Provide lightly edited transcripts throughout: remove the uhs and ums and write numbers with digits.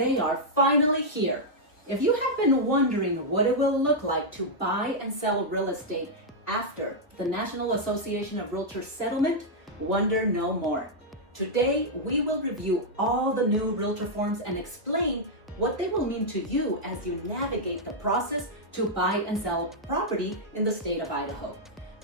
they are finally here. If you have been wondering what it will look like to buy and sell real estate after the National Association of Realtors settlement, wonder no more. Today, we will review all the new realtor forms and explain what they will mean to you as you navigate the process to buy and sell property in the state of Idaho.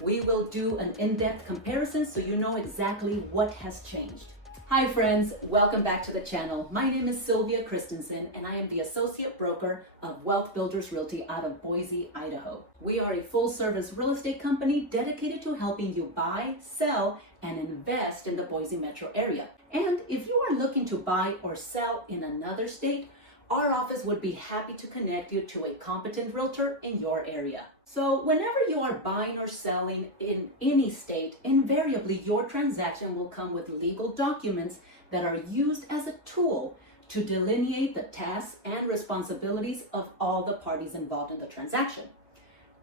We will do an in-depth comparison so you know exactly what has changed. Hi friends, welcome back to the channel. My name is Sylvia Christensen and I am the Associate Broker of Wealth Builders Realty out of Boise, Idaho. We are a full-service real estate company dedicated to helping you buy, sell, and invest in the Boise metro area. And if you are looking to buy or sell in another state, our office would be happy to connect you to a competent realtor in your area. So whenever you are buying or selling in any state, invariably your transaction will come with legal documents that are used as a tool to delineate the tasks and responsibilities of all the parties involved in the transaction.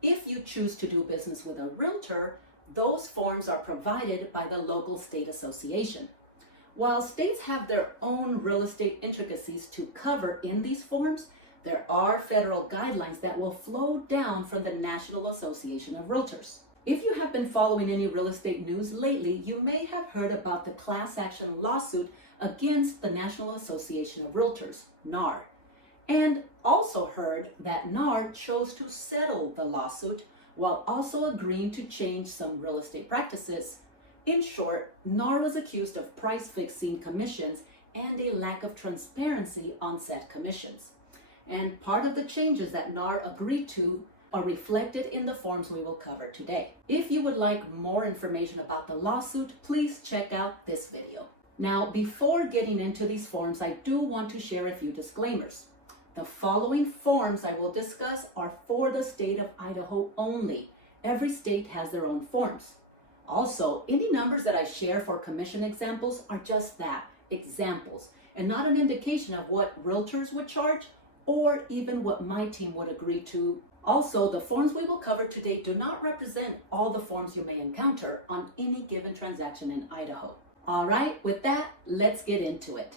If you choose to do business with a realtor, those forms are provided by the local state association. While states have their own real estate intricacies to cover in these forms, there are federal guidelines that will flow down from the National Association of Realtors. If you have been following any real estate news lately, you may have heard about the class action lawsuit against the National Association of Realtors, NAR, and also heard that NAR chose to settle the lawsuit while also agreeing to change some real estate practices. In short, NAR was accused of price fixing commissions and a lack of transparency on said commissions. And part of the changes that NAR agreed to are reflected in the forms we will cover today. If you would like more information about the lawsuit, please check out this video. Now, before getting into these forms, I do want to share a few disclaimers. The following forms I will discuss are for the state of Idaho only. Every state has their own forms. Also, any numbers that I share for commission examples are just that, examples, and not an indication of what realtors would charge or even what my team would agree to. Also, the forms we will cover today do not represent all the forms you may encounter on any given transaction in Idaho. All right, with that, let's get into it.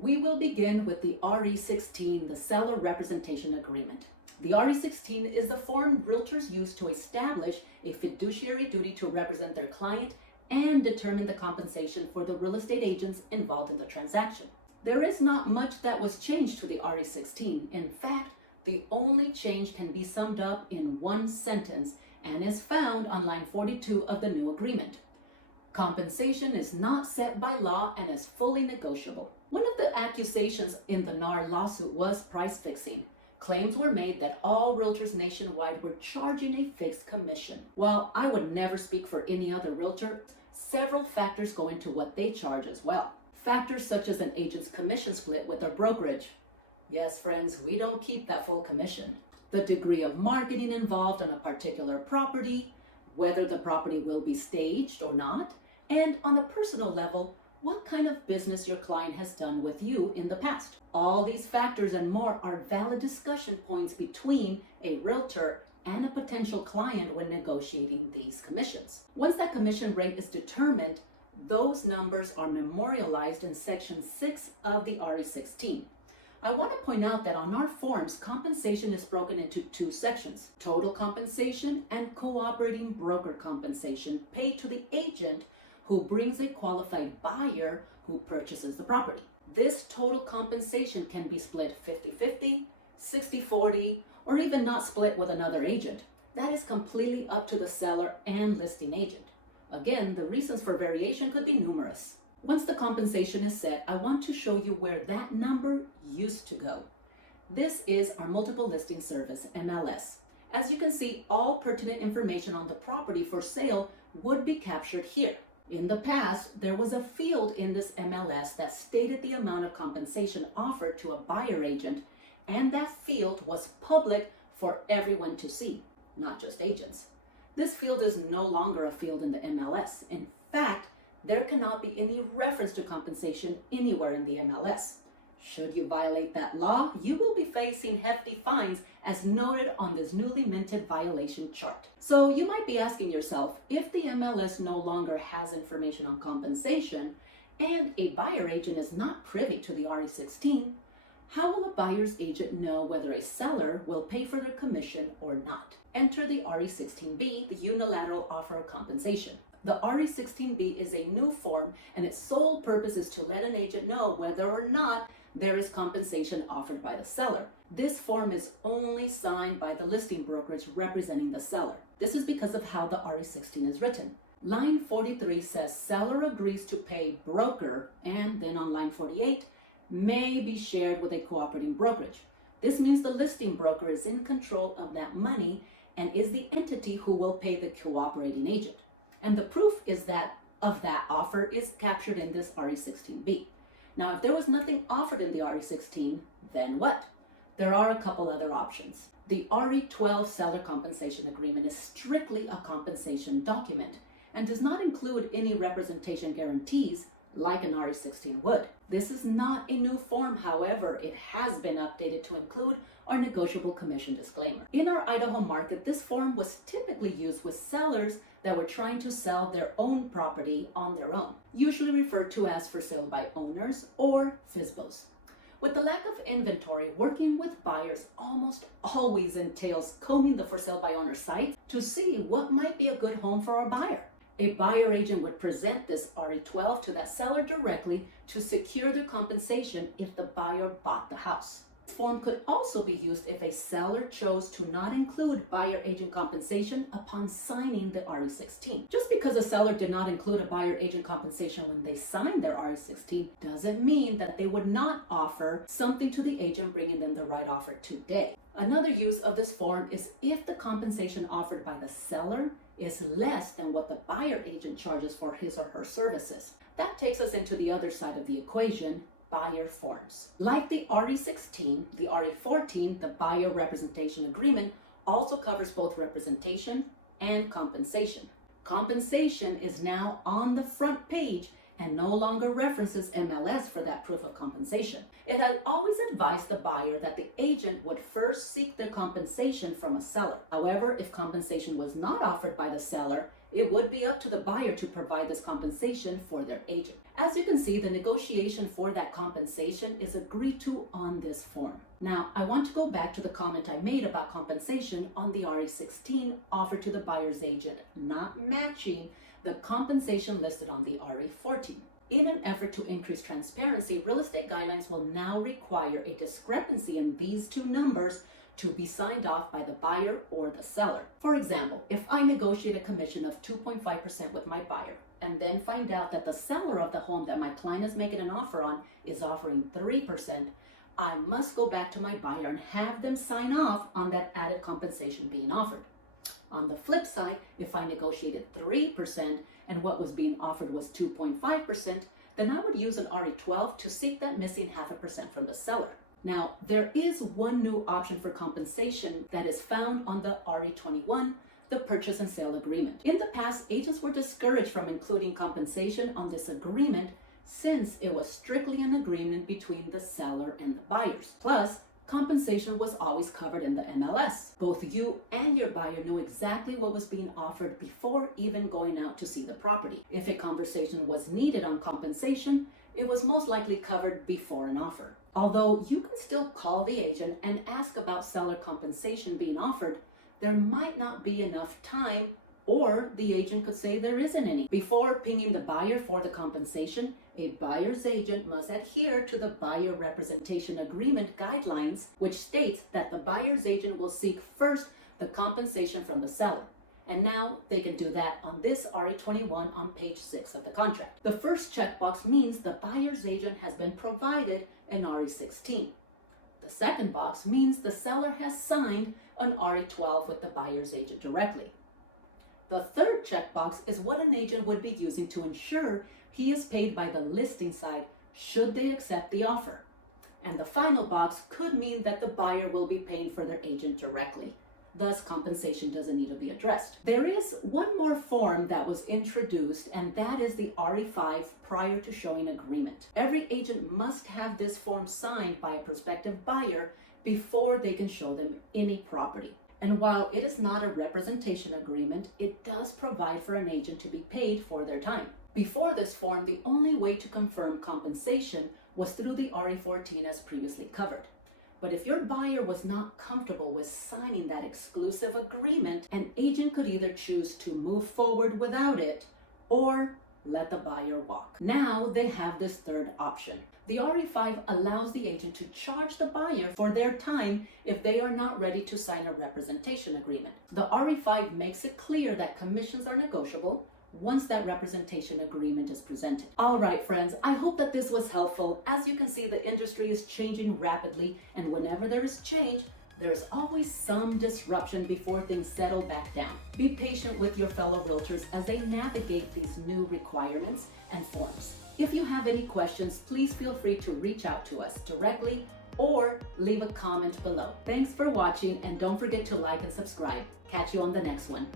We will begin with the RE16, the Seller Representation Agreement. The RE16 is the form realtors use to establish a fiduciary duty to represent their client and determine the compensation for the real estate agents involved in the transaction. There is not much that was changed to the RE16. In fact, the only change can be summed up in one sentence and is found on line 42 of the new agreement. Compensation is not set by law and is fully negotiable. One of the accusations in the NAR lawsuit was price fixing. Claims were made that all realtors nationwide were charging a fixed commission. While I would never speak for any other realtor, several factors go into what they charge as well. Factors such as an agent's commission split with their brokerage. Yes, friends, we don't keep that full commission. The degree of marketing involved on a particular property, whether the property will be staged or not, and on a personal level, what kind of business your client has done with you in the past. All these factors and more are valid discussion points between a realtor and a potential client when negotiating these commissions. Once that commission rate is determined, those numbers are memorialized in Section 6 of the RE16. I want to point out that on our forms, compensation is broken into two sections: total compensation and cooperating broker compensation paid to the agent who brings a qualified buyer who purchases the property. This total compensation can be split 50-50, 60-40, or even not split with another agent. That is completely up to the seller and listing agent. Again, the reasons for variation could be numerous. Once the compensation is set, I want to show you where that number used to go. This is our multiple listing service, MLS. As you can see, all pertinent information on the property for sale would be captured here. In the past, there was a field in this MLS that stated the amount of compensation offered to a buyer agent, and that field was public for everyone to see, not just agents. This field is no longer a field in the MLS. In fact, there cannot be any reference to compensation anywhere in the MLS. Should you violate that law, you will be facing hefty fines as noted on this newly minted violation chart. So you might be asking yourself, if the MLS no longer has information on compensation and a buyer agent is not privy to the RE16, How will a buyer's agent know whether a seller will pay for their commission or not? Enter the RE16B, the unilateral offer of compensation. The RE16B is a new form, and its sole purpose is to let an agent know whether or not there is compensation offered by the seller. This form is only signed by the listing brokerage representing the seller. This is because of how the RE16 is written. Line 43 says seller agrees to pay broker, and then on line 48, may be shared with a cooperating brokerage. This means the listing broker is in control of that money and is the entity who will pay the cooperating agent. And the proof is that of that offer is captured in this RE16B. Now, if there was nothing offered in the RE16, then what? There are a couple other options. The RE12 seller compensation agreement is strictly a compensation document and does not include any representation guarantees like an RE16 would. This is not a new form, however, it has been updated to include our negotiable commission disclaimer. In our Idaho market, this form was typically used with sellers that were trying to sell their own property on their own, usually referred to as for sale by owners or FSBOs. With the lack of inventory, working with buyers almost always entails combing the for sale by owner site to see what might be a good home for our buyer. A buyer agent would present this RE12 to that seller directly to secure their compensation if the buyer bought the house. This form could also be used if a seller chose to not include buyer agent compensation upon signing the RE16. Just because a seller did not include a buyer agent compensation when they signed their RE16 doesn't mean that they would not offer something to the agent bringing them the right offer today. Another use of this form is if the compensation offered by the seller is less than what the buyer agent charges for his or her services. That takes us into the other side of the equation, buyer forms. Like the RE16, the RE14, the buyer representation agreement, also covers both representation and compensation. Compensation is now on the front page and no longer references MLS for that proof of compensation. It had always advised the buyer that the agent would first seek their compensation from a seller. However, if compensation was not offered by the seller, it would be up to the buyer to provide this compensation for their agent. As you can see, the negotiation for that compensation is agreed to on this form. Now, I want to go back to the comment I made about compensation on the RE16 offered to the buyer's agent, not matching the compensation listed on the RE14. In an effort to increase transparency, real estate guidelines will now require a discrepancy in these two numbers to be signed off by the buyer or the seller. For example, if I negotiate a commission of 2.5% with my buyer and then find out that the seller of the home that my client is making an offer on is offering 3%, I must go back to my buyer and have them sign off on that added compensation being offered. On the flip side, if I negotiated 3% and what was being offered was 2.5%, then I would use an RE12 to seek that missing 0.5% from the seller. Now, there is one new option for compensation that is found on the RE21, the purchase and sale agreement. In the past, agents were discouraged from including compensation on this agreement since it was strictly an agreement between the seller and the buyers. Plus, compensation was always covered in the MLS. Both you and your buyer knew exactly what was being offered before even going out to see the property. If a conversation was needed on compensation, it was most likely covered before an offer. Although you can still call the agent and ask about seller compensation being offered, there might not be enough time, or the agent could say there isn't any. Before pinging the buyer for the compensation, a buyer's agent must adhere to the buyer representation agreement guidelines, which states that the buyer's agent will seek first the compensation from the seller. And now they can do that on this RE21 on page 6 of the contract. The first checkbox means the buyer's agent has been provided an RE16. The second box means the seller has signed an RE12 with the buyer's agent directly. The third checkbox is what an agent would be using to ensure he is paid by the listing side should they accept the offer. And the final box could mean that the buyer will be paying for their agent directly. Thus, compensation doesn't need to be addressed. There is one more form that was introduced, and that is the RE5 prior to showing agreement. Every agent must have this form signed by a prospective buyer before they can show them any property. And while it is not a representation agreement, it does provide for an agent to be paid for their time. Before this form, the only way to confirm compensation was through the RE14 as previously covered. But if your buyer was not comfortable with signing that exclusive agreement, an agent could either choose to move forward without it or let the buyer walk. Now they have this third option. The RE5 allows the agent to charge the buyer for their time if they are not ready to sign a representation agreement. The RE5 makes it clear that commissions are negotiable once that representation agreement is presented. All right, friends, I hope that this was helpful. As you can see, the industry is changing rapidly, and whenever there is change, there's always some disruption before things settle back down. Be patient with your fellow realtors as they navigate these new requirements and forms. If you have any questions, please feel free to reach out to us directly or leave a comment below. Thanks for watching, and don't forget to like and subscribe. Catch you on the next one.